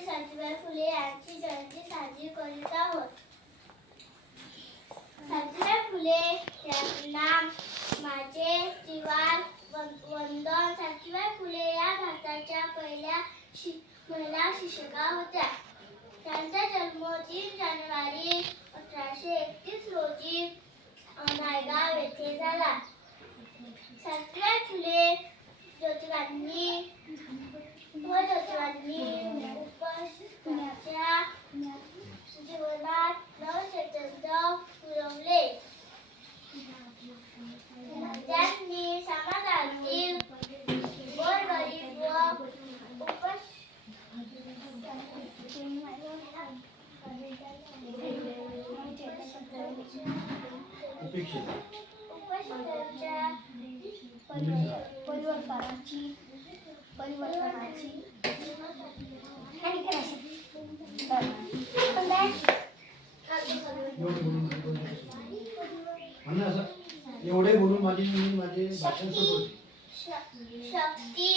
महात्मा सावित्रीबाई फुले यांची जयंती साजरी करीत आहोत. सावित्रीबाई फुले यांना माझे जीवन वंदन. सावित्रीबाई फुले या भारताच्या पहिल्या महिला शिक्षिका होत्या. त्यांचा जन्म 3 जानेवारी 1831 रोजी नायगाव येथे झाला. सावित्रीबाई फुले ज्योतिबांनी उपस्थितांच्या जीवनात नवचैतन्य फुलवले. त्यांनी समाजातील गोरगरीब व एवढे बोलून माझे भाषण सुरू होते. शक्ती